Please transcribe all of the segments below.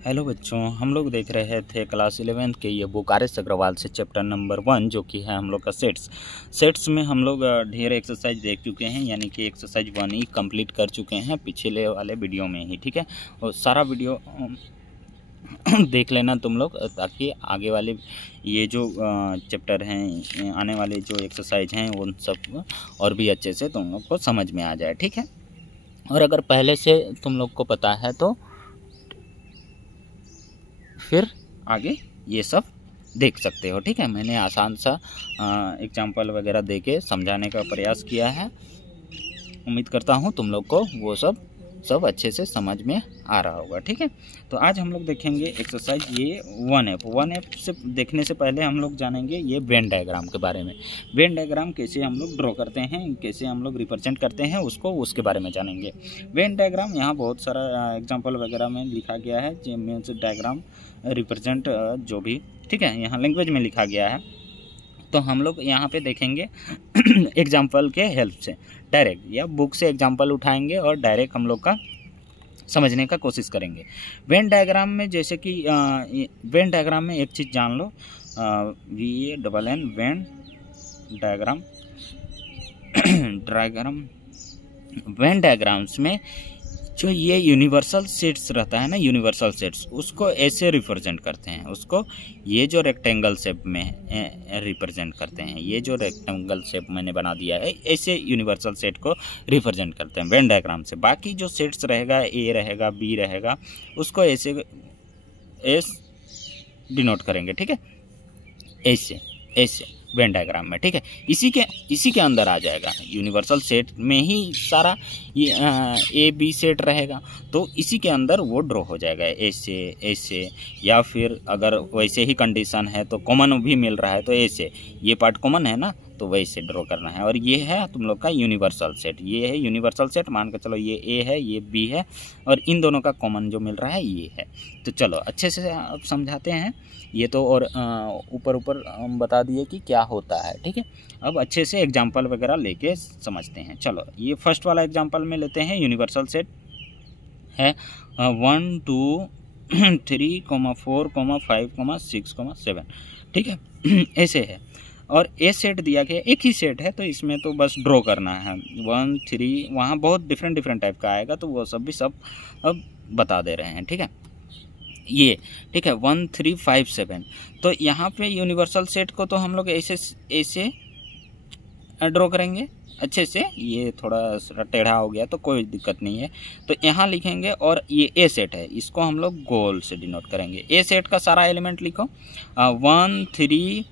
Hello बच्चों, हम लोग देख रहे थे क्लास 11th के ये बुक आर एस अग्रवाल से चैप्टर नंबर 1 जो कि है हम लोग का सेट्स में हम लोग ढेर एक्सरसाइज देख चुके हैं, यानी कि एक्सरसाइज 1 ही कंप्लीट कर चुके हैं पिछले वाले वीडियो में ही। ठीक है, और सारा वीडियो देख लेना तुम लोग, ताकि आगे वाले ये जो चैप्टर हैं, आने वाले जो एक्सरसाइज हैं उन सब और भी अच्छे से तुम लोग को समझ में आ जाए। ठीक है, और अगर पहले से तुम लोग को पता है तो फिर आगे ये सब देख सकते हो। ठीक है, मैंने आसान सा एग्जाम्पल वगैरह देके समझाने का प्रयास किया है। उम्मीद करता हूँ तुम लोग को वो सब अच्छे से समझ में आ रहा होगा। ठीक है, तो आज हम लोग देखेंगे एक्सरसाइज ये 1F से देखने से पहले हम लोग जानेंगे ये वेन डायग्राम के बारे में। वेन डायग्राम कैसे हम लोग ड्रॉ करते हैं, कैसे हम लोग रिप्रेजेंट करते हैं उसके बारे में जानेंगे। वेन डायग्राम यहाँ बहुत सारा एग्जाम्पल वगैरह में लिखा गया है, जो मीन्स डायग्राम रिप्रेजेंट जो भी, ठीक है, यहाँ लैंग्वेज में लिखा गया है। तो हम लोग यहाँ पे देखेंगे एग्जाम्पल के हेल्प से डायरेक्ट, या बुक से एग्जाम्पल उठाएंगे और डायरेक्ट हम लोग का समझने का कोशिश करेंगे। वेन डायग्राम में जैसे कि वेन डायग्राम में एक चीज़ जान लो, VANN Venn diagram Venn diagrams में जो ये यूनिवर्सल सेट्स रहता है ना, यूनिवर्सल सेट्स उसको ऐसे रिप्रेजेंट करते हैं, उसको ये जो रेक्टेंगल शेप में रिप्रेजेंट करते हैं, ये जो रेक्टेंगल शेप मैंने बना दिया है ऐसे यूनिवर्सल सेट को रिप्रेजेंट करते हैं वेन डायग्राम से। बाकी जो सेट्स रहेगा, A रहेगा, B रहेगा, उसको ऐसे डिनोट करेंगे। ठीक है, ऐसे वेन डायग्राम में। ठीक है, इसी के अंदर आ जाएगा, यूनिवर्सल सेट में ही सारा ये A B सेट रहेगा, तो इसी के अंदर वो ड्रॉ हो जाएगा ऐसे, या फिर अगर वैसे ही कंडीशन है तो कॉमन भी मिल रहा है तो ऐसे, ये पार्ट कॉमन है ना तो वैसे ड्रॉ करना है। और ये है तुम लोग का यूनिवर्सल सेट, ये है यूनिवर्सल सेट, मान के चलो ये A है, ये B है, और इन दोनों का कॉमन जो मिल रहा है ये है। तो चलो अच्छे से अब समझाते हैं ये तो, और ऊपर हम बता दिए कि क्या होता है। ठीक है, अब अच्छे से एग्जाम्पल वगैरह लेके समझते हैं। चलो ये फर्स्ट वाला एग्जाम्पल में लेते हैं। यूनिवर्सल सेट है 1 2 3 4 5 6 7। ठीक है, ऐसे है, और ए सेट दिया गया, एक ही सेट है तो इसमें तो बस ड्रॉ करना है। 1 3, वहाँ बहुत डिफरेंट टाइप का आएगा तो वो सब अब बता दे रहे हैं। ठीक है, ये ठीक है 1 3 5 7। तो यहाँ पे यूनिवर्सल सेट को तो हम लोग ऐसे ड्रॉ करेंगे अच्छे से। ये थोड़ा टेढ़ा हो गया तो कोई दिक्कत नहीं है, तो यहाँ लिखेंगे। और ये ए सेट है, इसको हम लोग गोल से डिनोट करेंगे। ए सेट का सारा एलिमेंट लिखो 1 3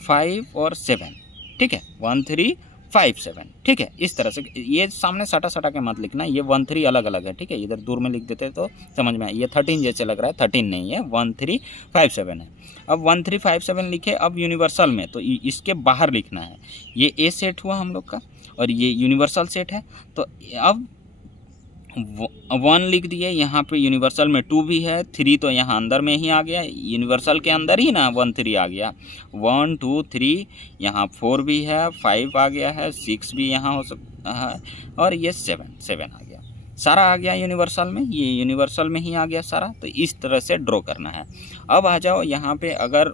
5 और 7। ठीक है, 1 3 5 7। ठीक है, इस तरह से ये सामने सटा के मत लिखना, ये 1 3 अलग है। ठीक है, इधर दूर में लिख देते तो समझ में आए। ये 13 जैसे लग रहा है, 13 नहीं है, 1 3 5 7 है। अब 1 3 5 7 लिखे, अब यूनिवर्सल में तो इसके बाहर लिखना है। ये ए सेट हुआ हम लोग का, और ये यूनिवर्सल सेट है। तो अब 1 लिख दिए, यहाँ पे यूनिवर्सल में 2 भी है, 3 तो यहाँ अंदर में ही आ गया, यूनिवर्सल के अंदर ही ना 1 3 आ गया। 1 2 3, यहाँ 4 भी है, 5 आ गया है, 6 भी यहाँ हो सकता है, और ये 7 आ गया। सारा आ गया यूनिवर्सल में, ये यूनिवर्सल में ही आ गया सारा। तो इस तरह से ड्रॉ करना है। अब आ जाओ यहाँ पे, अगर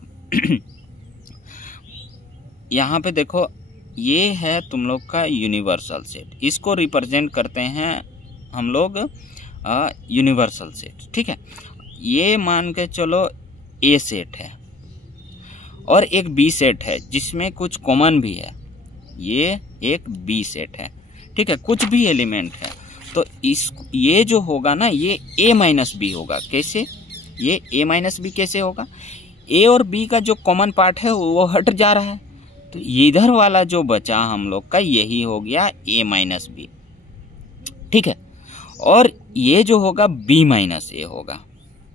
यहाँ पे देखो, ये है तुम लोग का यूनिवर्सल सेट, इसको रिप्रेजेंट करते हैं हम लोग यूनिवर्सल सेट। ठीक है, ये मान के चलो ए सेट है, और एक बी सेट है जिसमें कुछ कॉमन भी है, ये एक बी सेट है। ठीक है, कुछ भी एलिमेंट है तो ये जो होगा ना, ये ए माइनस बी होगा। कैसे ये ए माइनस बी कैसे होगा? ए और बी का जो कॉमन पार्ट है वो हट जा रहा है, तो इधर वाला जो बचा हम लोग का यही हो गया ए माइनस बी। ठीक है, और ये जो होगा B माइनस ए होगा।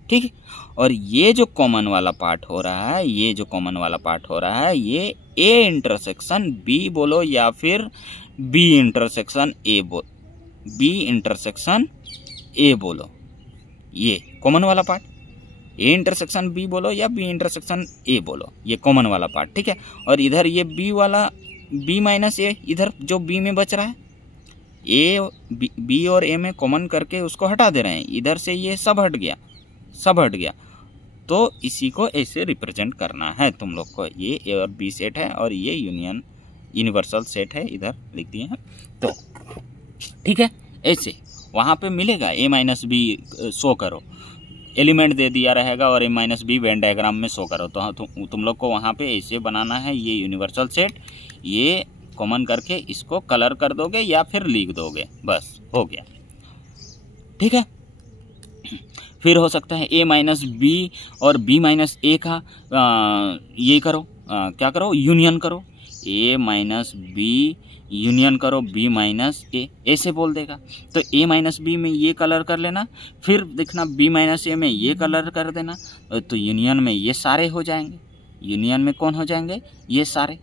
ठीक है, और ये जो कॉमन वाला पार्ट हो रहा है, ये A इंटरसेक्शन B बोलो, या फिर B इंटरसेक्शन A बोलो। ये कॉमन वाला पार्ट A इंटरसेक्शन B बोलो या B इंटरसेक्शन A बोलो, ये कॉमन वाला पार्ट। ठीक है, और इधर ये B वाला B माइनस ए, इधर जो B में बच रहा है, बी और ए में कॉमन करके उसको हटा दे रहे हैं, इधर से ये सब हट गया। सब हट गया। तो इसी को ऐसे रिप्रेजेंट करना है तुम लोग को। ये ए और बी सेट है और ये यूनिवर्सल सेट है, इधर लिख दिए हैं। तो ठीक है, ऐसे वहाँ पे मिलेगा ए माइनस बी शो करो, एलिमेंट दे दिया रहेगा और ए माइनस बी वेन डायग्राम में शो करो। तो तुम लोग को वहाँ पे ऐसे बनाना है। ये यूनिवर्सल सेट, ये कॉमन करके इसको कलर कर दोगे या फिर लिख दोगे, बस हो गया। ठीक है, फिर हो सकता है ए माइनस बी और बी माइनस ए का ये करो, क्या करो, यूनियन करो। ए माइनस बी यूनियन करो बी माइनस ए, ऐसे बोल देगा। तो ए माइनस बी में ये कलर कर लेना, फिर देखना बी माइनस ए में ये कलर कर देना, तो यूनियन में ये सारे हो जाएंगे। यूनियन में कौन हो जाएंगे, ये सारे।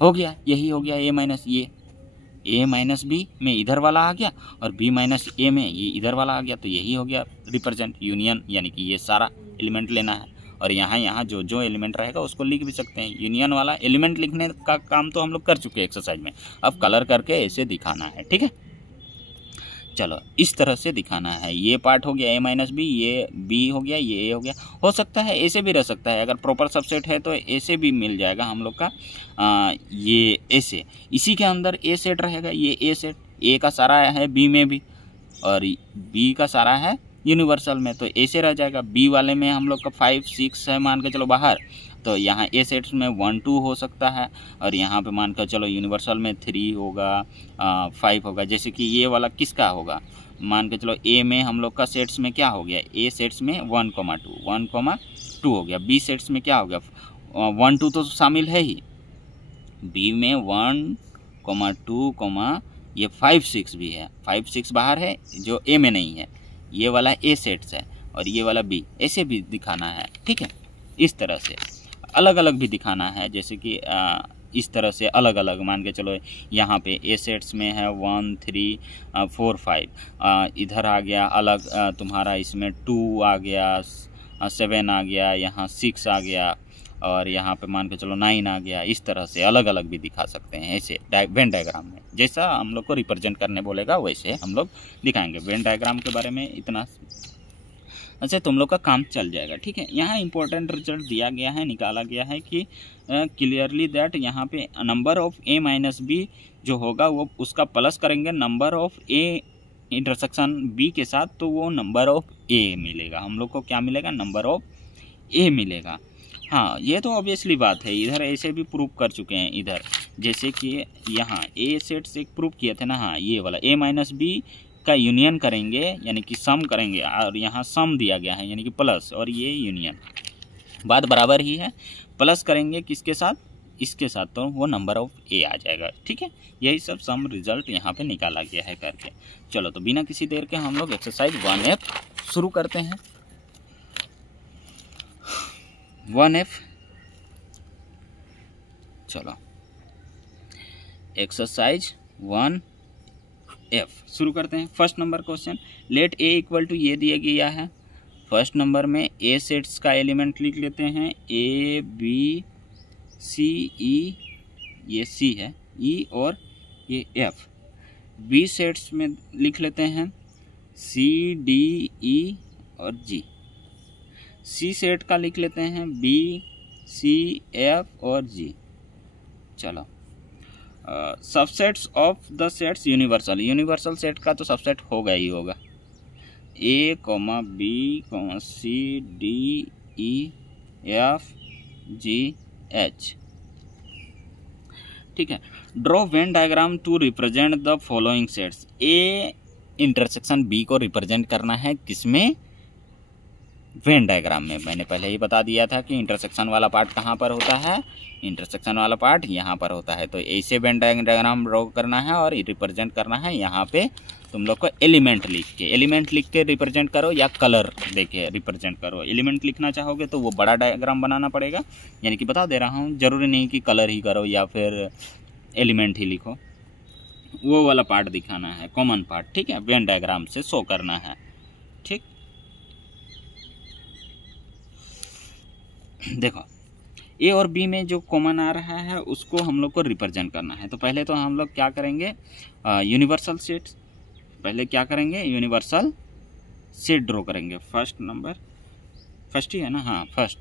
हो गया, यही हो गया ए माइनस ये। ए माइनस बी में इधर वाला आ गया और बी माइनस ए में ये इधर वाला आ गया, तो यही हो गया रिप्रेजेंट यूनियन, यानी कि ये सारा एलिमेंट लेना है। और यहाँ जो जो एलिमेंट रहेगा उसको लिख भी सकते हैं। यूनियन वाला एलिमेंट लिखने का काम तो हम लोग कर चुके हैं एक्सरसाइज में, अब कलर करके ऐसे दिखाना है। ठीक है, चलो इस तरह से दिखाना है। ये पार्ट हो गया ए माइनस बी, ये बी हो गया, ये ए हो गया। हो सकता है ऐसे भी रह सकता है, अगर प्रॉपर सबसेट है तो ऐसे भी मिल जाएगा हम लोग का। ये ऐसे, इसी के अंदर ए सेट रहेगा, ये ए सेट, ए का सारा है बी में भी और बी का सारा है यूनिवर्सल में, तो ऐसे रह जाएगा। बी वाले में हम लोग का 5 6 है मान के चलो बाहर, तो यहाँ ए सेट्स में 1 2 हो सकता है और यहाँ पे मान कर चलो यूनिवर्सल में 3 होगा, 5 होगा। जैसे कि ये वाला किसका होगा, मान के चलो ए में हम लोग का सेट्स में क्या हो गया, ए सेट्स में 1,2 हो गया। बी सेट्स में क्या हो गया, 1 2 तो शामिल है ही, बी में 1,2, ये 5 6 भी है, 5 6 बाहर है जो ए में नहीं है। ये वाला ए सेट्स है और ये वाला बी, ऐसे भी दिखाना है। ठीक है, इस तरह से अलग अलग भी दिखाना है, जैसे कि इस तरह से अलग अलग मान के चलो। यहाँ पे ए सेट्स में है 1 3 4 5, इधर आ गया अलग तुम्हारा, इसमें 2 आ गया, 7 आ गया, यहाँ 6 आ गया और यहाँ पे मान के चलो 9 आ गया। इस तरह से अलग अलग भी दिखा सकते हैं ऐसे वेन डायग्राम में। जैसा हम लोग को रिप्रेजेंट करने बोलेगा वैसे हम लोग दिखाएंगे। वेन डायग्राम के बारे में इतना अच्छा तुम लोग का काम चल जाएगा। ठीक है, यहाँ इंपॉर्टेंट रिजल्ट दिया गया है, निकाला गया है कि क्लियरली दैट यहाँ पे number of A minus B जो होगा वो उसका प्लस करेंगे number of A intersection B के साथ, तो वो नंबर ऑफ ए मिलेगा। हम लोग को क्या मिलेगा, नंबर ऑफ ए मिलेगा। हाँ, ये तो ऑब्वियसली बात है, इधर ऐसे भी प्रूव कर चुके हैं। इधर जैसे कि यहाँ ए सेट से प्रूव किए थे ना, हाँ ये वाला ए माइनस बी का यूनियन करेंगे यानी कि सम करेंगे, और यहाँ सम दिया गया है यानी कि प्लस, और ये यूनियन, बात बराबर ही है। प्लस करेंगे किसके साथ, इसके साथ, तो वो नंबर ऑफ ए आ जाएगा। ठीक है, यही सब सम रिजल्ट यहाँ पे निकाला गया है करके। चलो तो बिना किसी देर के हम लोग एक्सरसाइज 1F शुरू करते हैं। 1F, चलो एक्सरसाइज 1F शुरू करते हैं। First number question, let A equal to ये दिया गया है। फर्स्ट नंबर में ए सेट्स का एलिमेंट लिख लेते हैं, ए बी सी ई, ये सी है, ई और ये एफ। बी सेट्स में लिख लेते हैं सी डी ई और जी। सी सेट का लिख लेते हैं बी सी एफ और जी। चलो subsets of the sets universal, universal set का तो सबसेट होगा ही होगा, A comma B comma C D E F G H. ठीक है, draw Venn diagram to represent the following sets. A intersection B को रिप्रेजेंट करना है किसमें, वेन डायग्राम में। मैंने पहले ही बता दिया था कि इंटरसेक्शन वाला पार्ट कहाँ पर होता है, इंटरसेक्शन वाला पार्ट यहाँ पर होता है। तो ऐसे वेन डायग्राम ड्रॉ करना है और रिप्रेजेंट करना है। यहाँ पे तुम लोग को एलिमेंट लिख के रिप्रेजेंट करो या कलर देके रिप्रेजेंट करो। एलिमेंट लिखना चाहोगे तो वो बड़ा डायग्राम बनाना पड़ेगा, यानी कि बता दे रहा हूँ, जरूरी नहीं कि कलर ही करो या फिर एलिमेंट ही लिखो, वो वाला पार्ट दिखाना है, कॉमन पार्ट। ठीक है, वेन डायग्राम से शो करना है। ठीक, देखो ए और बी में जो कॉमन आ रहा है उसको हम लोग को रिप्रेजेंट करना है। तो पहले तो हम लोग क्या करेंगे, यूनिवर्सल सेट्स, पहले क्या करेंगे, यूनिवर्सल सेट ड्रॉ करेंगे। फर्स्ट नंबर, फर्स्ट ही है ना, हाँ फर्स्ट।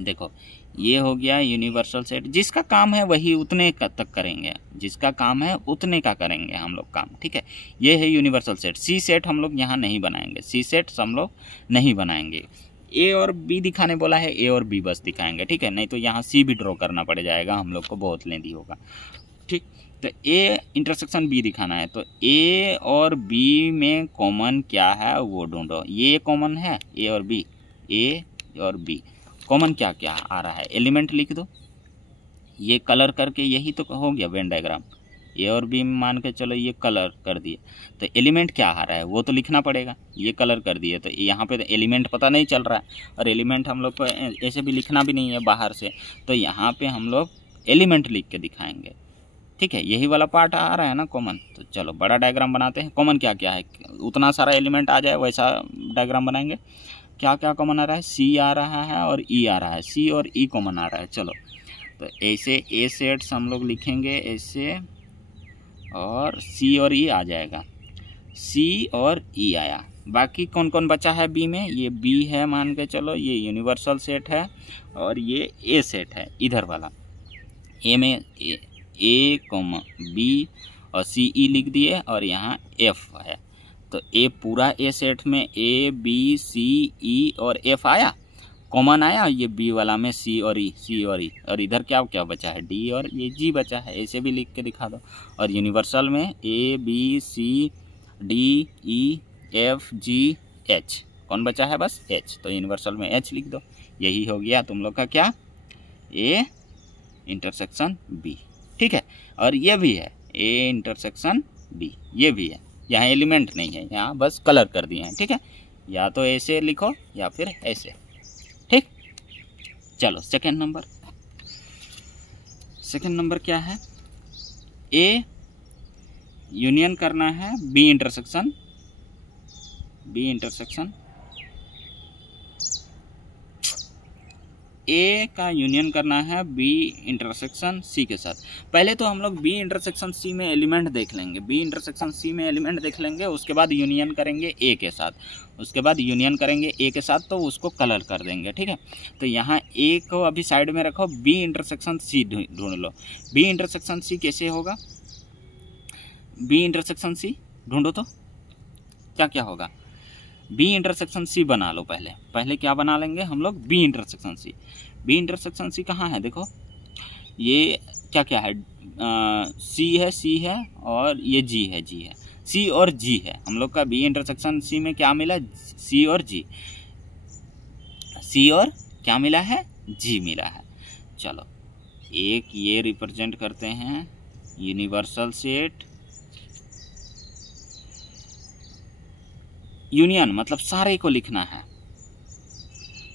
देखो ये हो गया यूनिवर्सल सेट। जिसका काम है वही उतने तक करेंगे, जिसका काम है उतने का करेंगे हम लोग काम, ठीक है। ये है यूनिवर्सल सेट। सी सेट हम लोग यहाँ नहीं बनाएंगे, सी सेट हम लोग नहीं बनाएंगे। ए और बी दिखाने बोला है, ए और बी बस दिखाएंगे, ठीक है। नहीं तो यहाँ सी भी ड्रॉ करना पड़ जाएगा हम लोग को, बहुत लेंदी होगा, ठीक। तो ए इंटरसेक्शन बी दिखाना है, तो ए और बी में कॉमन क्या है वो ढूंढो। ये कॉमन है ए और बी, ए और बी कॉमन क्या क्या आ रहा है, एलिमेंट लिख दो। ये कलर करके यही तो हो गया वेन डायग्राम। ए और बी मान के चलो ये कलर कर दिए, तो एलिमेंट क्या आ रहा है वो तो लिखना पड़ेगा। ये कलर कर दिए तो यहाँ पे तो एलिमेंट पता नहीं चल रहा है, और एलिमेंट हम लोग को ऐसे भी लिखना भी नहीं है बाहर से, तो यहाँ पे हम लोग एलिमेंट लिख के दिखाएंगे, ठीक है। यही वाला पार्ट आ रहा है ना कॉमन। तो चलो बड़ा डायग्राम बनाते हैं। कॉमन क्या क्या है, उतना सारा एलिमेंट आ जाए वैसा डायग्राम बनाएंगे। क्या क्या कॉमन आ रहा है, सी आ रहा है और ई आ रहा है, सी और ई कॉमन आ रहा है। चलो तो ऐसे ए सेट्स हम लोग लिखेंगे ऐसे, और सी और ई आ जाएगा, सी और ई आया। बाकी कौन कौन बचा है बी में, ये बी है मान के चलो, ये यूनिवर्सल सेट है, और ये ए सेट है इधर वाला। ए में ए कॉमा बी और सी ई लिख दिए, और यहाँ एफ है। तो ए पूरा ए सेट में ए बी सी ई और एफ आया, कॉमन आया। ये बी वाला में सी और ई, सी और ई, और इधर क्या क्या बचा है, डी और ये जी बचा है। ऐसे भी लिख के दिखा दो। और यूनिवर्सल में A B C D E F G H, कौन बचा है, बस एच। तो यूनिवर्सल में एच लिख दो। यही हो गया तुम लोग का क्या, ए इंटरसेक्शन बी, ठीक है। और ये भी है ए इंटरसेक्शन बी, ये भी है। यहाँ एलिमेंट नहीं है, यहाँ बस कलर कर दिए हैं, ठीक है। या तो ऐसे लिखो या फिर ऐसे, ठीक। चलो सेकंड नंबर, सेकंड नंबर क्या है, ए यूनियन करना है B intersection, B intersection A का यूनियन करना है बी इंटरसेक्शन सी के साथ। पहले तो हम लोग बी इंटरसेक्शन सी में एलिमेंट देख लेंगे, बी इंटरसेक्शन सी में एलिमेंट देख लेंगे, उसके बाद यूनियन करेंगे ए के साथ, उसके बाद यूनियन करेंगे ए के साथ, तो उसको कलर कर देंगे, ठीक है। तो यहाँ ए को अभी साइड में रखो, बी इंटरसेक्शन सी ढूंढ लो। बी इंटरसेक्शन सी कैसे होगा, बी इंटरसेक्शन सी ढूंढो तो क्या क्या होगा। बी इंटरसेक्शन सी बना लो। पहले क्या बना लेंगे हम लोग, B intersection C. B intersection C कहाँ है, देखो ये क्या क्या है, सी है और ये जी है, सी और जी है हम लोग का। बी इंटरसेक्शन सी में क्या मिला, सी और जी, सी और क्या मिला है, जी मिला है। चलो एक ये रिप्रेजेंट करते हैं यूनिवर्सल सेट, यूनियन मतलब सारे को लिखना है,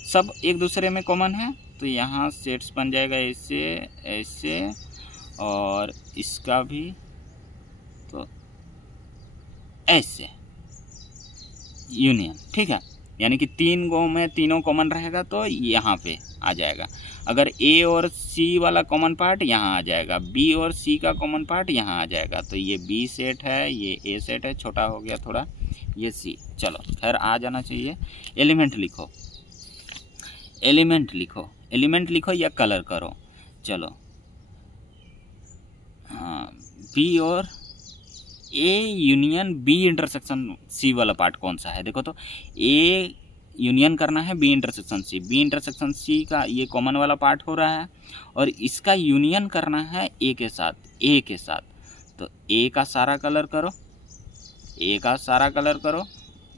सब एक दूसरे में कॉमन है। तो यहाँ सेट्स बन जाएगा ऐसे ऐसे, और इसका भी तो ऐसे यूनियन, ठीक है। यानी कि तीन गो में तीनों कॉमन रहेगा तो यहाँ पे आ जाएगा। अगर ए और सी वाला कॉमन पार्ट यहाँ आ जाएगा, बी और सी का कॉमन पार्ट यहाँ आ जाएगा। तो ये बी सेट है, ये ए सेट है, छोटा हो गया थोड़ा, ये सी। चलो खैर आ जाना चाहिए। एलिमेंट लिखो, एलिमेंट लिखो, एलिमेंट लिखो या कलर करो। चलो हाँ, बी और A union B intersection C वाला पार्ट कौन सा है, देखो तो ए यूनियन करना है B intersection C. B intersection C का ये कॉमन वाला पार्ट हो रहा है, और इसका यूनियन करना है ए के साथ, ए के साथ। तो ए का सारा कलर करो, ए का सारा कलर करो,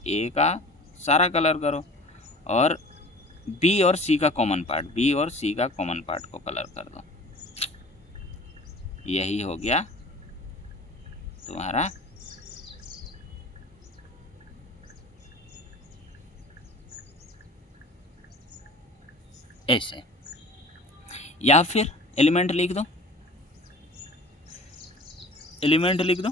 ए का सारा कलर करो, और बी और सी का कॉमन पार्ट, बी और सी का कॉमन पार्ट को कलर कर दो। यही हो गया तुम्हारा ऐसे। या फिर एलिमेंट लिख दो, एलिमेंट लिख दो,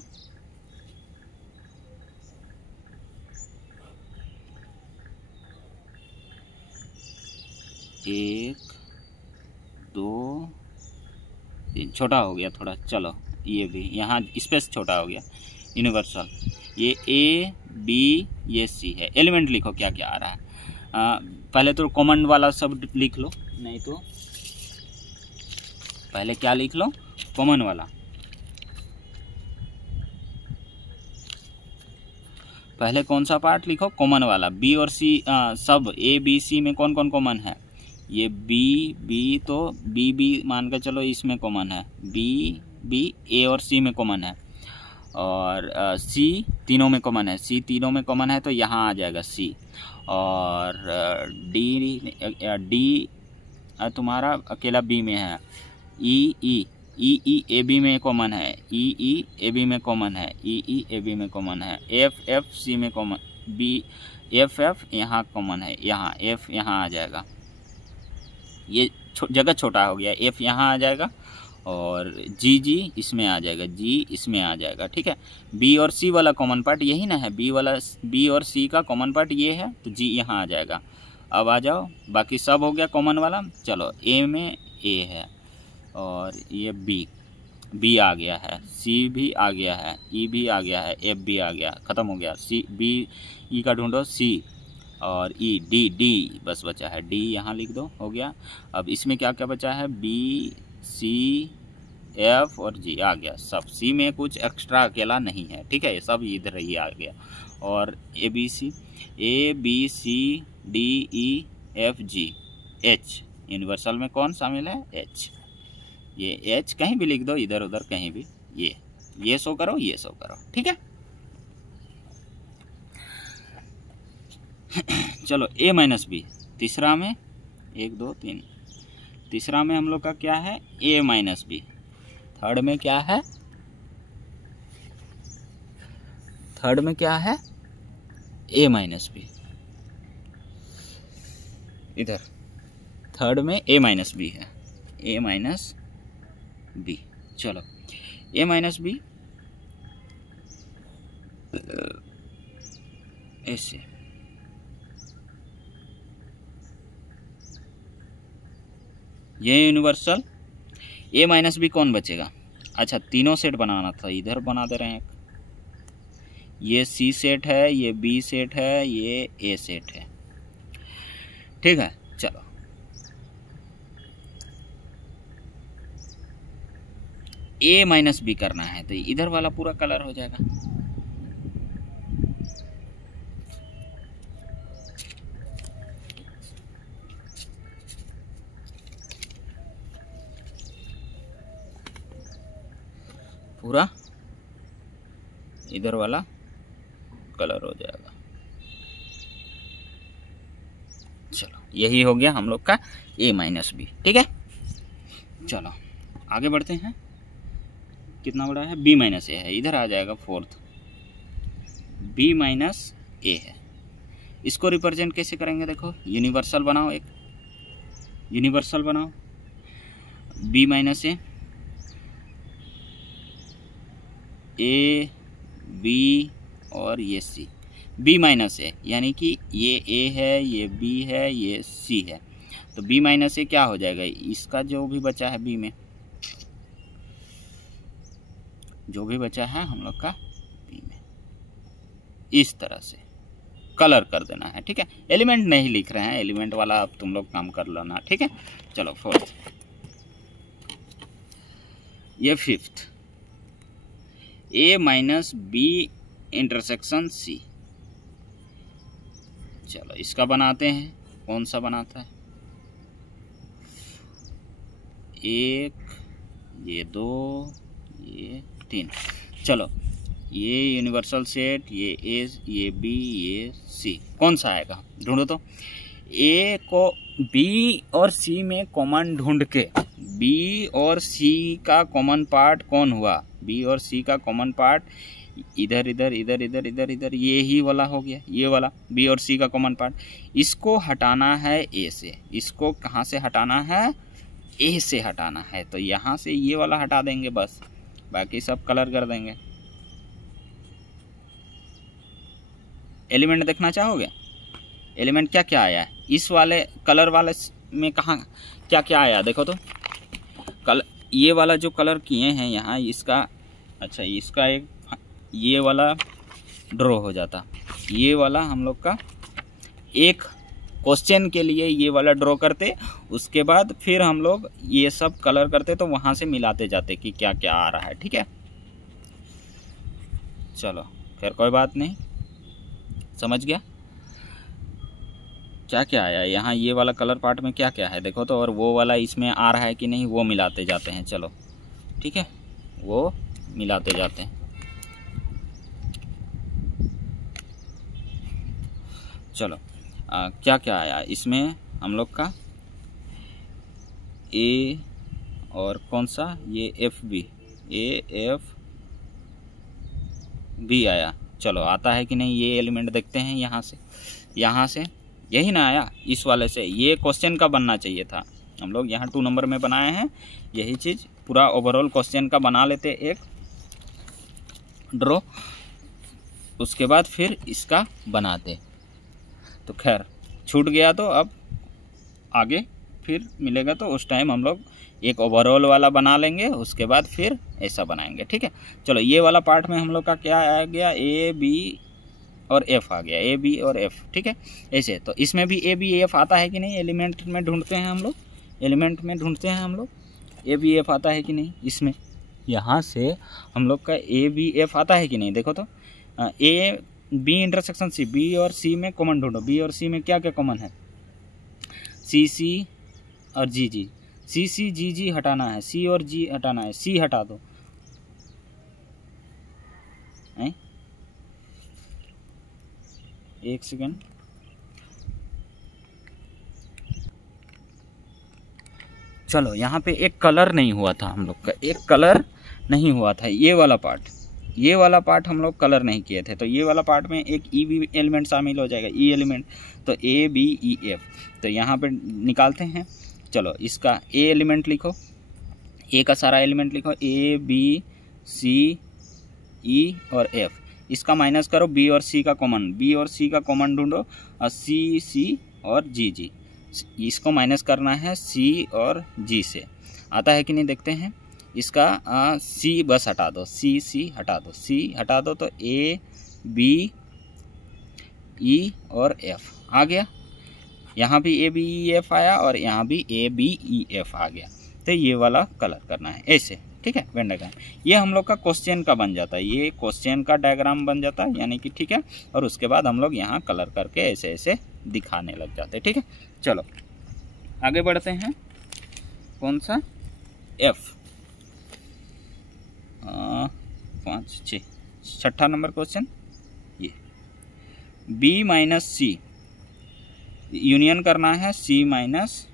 एक दो तीन, छोटा हो गया थोड़ा। चलो ये भी यहाँ स्पेस छोटा हो गया। यूनिवर्सल ये ए बी ये सी है। एलिमेंट लिखो क्या क्या आ रहा है। पहले तो कॉमन वाला सब लिख लो, नहीं तो पहले क्या लिख लो, कॉमन वाला। पहले कौन सा पार्ट लिखो, कॉमन वाला। बी और सी सब ए बी सी में कौन कौन कॉमन है, ये बी तो बी मान के चलो इसमें कॉमन है, बी ए और सी में कॉमन है, और सी तीनों में कॉमन है, सी तीनों में कॉमन है तो यहाँ आ जाएगा सी। और डी तुम्हारा अकेला बी में है, ई ए बी में कॉमन है, ई ए बी में कॉमन है, ई ए बी में कॉमन है, एफ सी में कॉमन, बी एफ यहाँ कॉमन है, यहाँ एफ यहाँ आ जाएगा, ये जगह छोटा हो गया, एफ यहाँ आ जाएगा और जी इसमें आ जाएगा, जी इसमें आ जाएगा। ठीक है, बी और सी वाला कॉमन पार्ट यही ना है, बी और सी का कॉमन पार्ट ये है तो जी यहाँ आ जाएगा। अब आ जाओ, बाकी सब हो गया कॉमन वाला। चलो ए में ए है और ये बी आ गया है, सी भी आ गया है, ई भी आ गया है, एफ भी आ गया, ख़त्म हो गया। सी बी ई का ढूंढो, सी और ई डी बस बचा है, डी यहाँ लिख दो, हो गया। अब इसमें क्या क्या बचा है, बी सी एफ और जी आ गया सब। सी में कुछ एक्स्ट्रा अकेला नहीं है, ठीक है, ये सब इधर ही आ गया। और A B C D E F G H, universal में कौन शामिल है, एच। ये एच कहीं भी लिख दो, इधर उधर कहीं भी, ये शो करो, ये शो करो, ठीक है। चलो ए माइनस बी, तीसरा में 1 2 3, तीसरा में हम लोग का क्या है, ए माइनस बी। थर्ड में क्या है, ए माइनस बी। इधर थर्ड में ए माइनस बी है, ए माइनस बी। चलो ए माइनस बी ऐसे, ये यूनिवर्सल। ए माइनस बी कौन बचेगा, अच्छा तीनों सेट बनाना था, इधर बना दे रहे हैं। ये सी सेट है, ये बी सेट है, ये ए सेट है, ठीक है। चलो ए माइनस बी करना है तो इधर वाला पूरा कलर हो जाएगा। पूरा इधर वाला कलर हो जाएगा। चलो यही हो गया हम लोग का ए माइनस बी, ठीक है। चलो आगे बढ़ते हैं। कितना बड़ा है, बी माइनस ए है, इधर आ जाएगा फोर्थ, बी माइनस ए है। इसको रिप्रेजेंट कैसे करेंगे, देखो यूनिवर्सल बनाओ, एक यूनिवर्सल बनाओ, बी माइनस ए बी और ये सी, बी माइनस ए यानी कि ये ए है, ये बी है, ये सी है, तो बी माइनस ए क्या हो जाएगा, इसका जो भी बचा है बी में, जो भी बचा है हम लोग का बी में, इस तरह से कलर कर देना है, ठीक है। एलिमेंट नहीं लिख रहे हैं, एलिमेंट वाला अब तुम लोग काम कर लेना, ठीक है। चलो फोर्थ, ये फिफ्थ, ए माइनस बी इंटरसेक्शन सी। चलो इसका बनाते हैं, कौन सा बनाता है, 1 ये 2 ये 3। चलो ये यूनिवर्सल सेट, ये ए ये बी ये सी, कौन सा आएगा ढूंढो तो। ए को बी और सी में कॉमन ढूंढ के, बी और सी का कॉमन पार्ट कौन हुआ, बी और सी का कॉमन पार्ट इधर इधर इधर इधर इधर इधर ये ही वाला हो गया, ये वाला बी और सी का कॉमन पार्ट। इसको हटाना है ए से, इसको कहाँ से हटाना है, ए से हटाना है, तो यहाँ से ये वाला हटा देंगे बस, बाकी सब कलर कर देंगे। एलिमेंट देखना चाहोगे, एलिमेंट क्या क्या आया है इस वाले कलर वाले में, कहाँ क्या क्या आया देखो तो। ये वाला जो कलर किए हैं यहाँ, इसका अच्छा इसका एक ये वाला ड्रॉ हो जाता। ये वाला हम लोग का एक क्वेश्चन के लिए ये वाला ड्रॉ करते, उसके बाद फिर हम लोग ये सब कलर करते, तो वहाँ से मिलाते जाते कि क्या क्या आ रहा है। ठीक है, चलो खैर कोई बात नहीं, समझ गया क्या क्या आया यहाँ। ये वाला कलर पार्ट में क्या क्या है देखो तो, और वो वाला इसमें आ रहा है कि नहीं, वो मिलाते जाते हैं। चलो ठीक है, वो मिलाते जाते हैं। चलो क्या क्या आया इसमें हम लोग का, ए और कौन सा, ये F B, A F B आया। चलो आता है कि नहीं ये एलिमेंट देखते हैं यहाँ से यही ना आया, इस वाले से। ये क्वेश्चन का बनना चाहिए था, हम लोग यहाँ 2 नंबर में बनाए हैं। यही चीज़ पूरा ओवरऑल क्वेश्चन का बना लेते एक ड्रॉ, उसके बाद फिर इसका बनाते। तो खैर छूट गया, तो अब आगे फिर मिलेगा तो उस टाइम हम लोग एक ओवरऑल वाला बना लेंगे, उसके बाद फिर ऐसा बनाएंगे। ठीक है, चलो ये वाला पार्ट में हम लोग का क्या आ गया, ए बी और एफ आ गया, ए बी और एफ। ठीक है, ऐसे तो इसमें भी ए बी एफ आता है कि नहीं, एलिमेंट में ढूंढते हैं हम लोग, एलिमेंट में ढूंढते हैं हम लोग, ए बी एफ आता है कि नहीं इसमें। यहाँ से हम लोग का ए बी एफ आता है कि नहीं देखो तो, A B intersection C, B और सी में कॉमन ढूंढो। बी और सी में क्या क्या कॉमन है, सी सी और जी जी, सी सी जी जी हटाना है, सी और जी हटाना है, सी हटा दो। एक सेकेंड, चलो यहाँ पे एक कलर नहीं हुआ था हम लोग का, एक कलर नहीं हुआ था, ये वाला पार्ट हम लोग कलर नहीं किए थे। तो ये वाला पार्ट में एक ई बी एलिमेंट शामिल हो जाएगा, ई एलिमेंट। तो ए बी ई एफ, तो यहाँ पे निकालते हैं। चलो इसका ए एलिमेंट लिखो, ए का सारा एलिमेंट लिखो, ए बी सी ई और एफ। इसका माइनस करो, बी और सी का कॉमन, बी और सी का कॉमन ढूंढो, और सी सी और जी जी, इसको माइनस करना है सी और जी से। आता है कि नहीं देखते हैं। इसका सी बस हटा दो, सी सी हटा दो, सी हटा दो, तो ए बी ई और एफ आ गया। यहाँ भी ए बी ई एफ आया और यहाँ भी ए बी ई एफ आ गया। तो ये वाला कलर करना है ऐसे। ठीक है, वेन डायग्राम ये हम लोग का क्वेश्चन का बन जाता है, ये क्वेश्चन का डायग्राम बन जाता है यानी कि। ठीक है, और उसके बाद हम लोग यहाँ कलर करके ऐसे ऐसे दिखाने लग जाते हैं। ठीक है, चलो आगे बढ़ते हैं। कौन सा, एफ 5 6 छठा नंबर क्वेश्चन, ये बी माइनस सी यूनियन करना है सी माइनस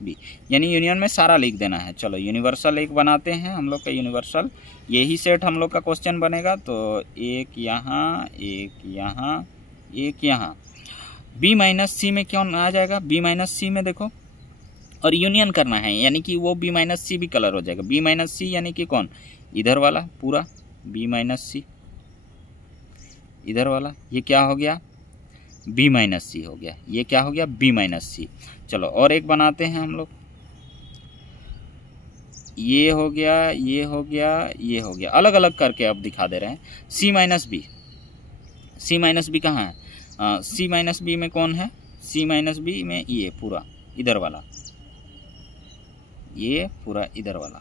बी, यानी यूनियन में सारा लिख देना है। चलो यूनिवर्सल एक बनाते हैं हम लोग का, यूनिवर्सल यही सेट हम लोग का क्वेश्चन बनेगा। तो एक यहाँ, एक यहाँ, एक यहाँ, बी माइनस सी में क्यों आ जाएगा, बी माइनस सी में देखो, और यूनियन करना है यानी कि वो बी माइनस सी भी कलर हो जाएगा। बी माइनस सी यानी कि कौन, इधर वाला पूरा बी माइनस सी, इधर वाला ये क्या हो गया, बी माइनस सी हो गया, ये क्या हो गया, बी माइनस सी। चलो और एक बनाते हैं हम लोग, ये हो गया, ये हो गया, ये हो गया, अलग अलग करके अब दिखा दे रहे हैं। सी माइनस बी, सी माइनस बी कहाँ है, सी माइनस बी में कौन है, सी माइनस बी में ये पूरा इधर वाला, ये पूरा इधर वाला,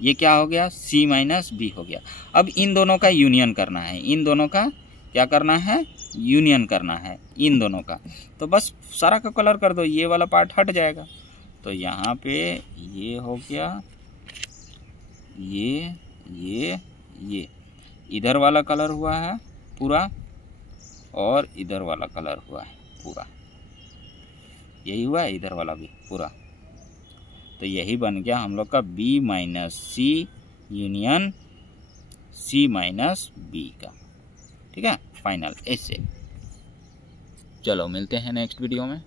ये क्या हो गया, सी माइनस बी हो गया। अब इन दोनों का यूनियन करना है, इन दोनों का क्या करना है, यूनियन करना है इन दोनों का। तो बस सारा का कलर कर दो, ये वाला पार्ट हट जाएगा। तो यहाँ पे ये हो गया, ये इधर वाला कलर हुआ है पूरा, और इधर वाला कलर हुआ है पूरा, यही हुआ है, इधर वाला भी पूरा। तो यही बन गया हम लोग का बी माइनस सी यूनियन सी माइनस बी का। ठीक है, फाइनल ऐसे। चलो मिलते हैं नेक्स्ट वीडियो में।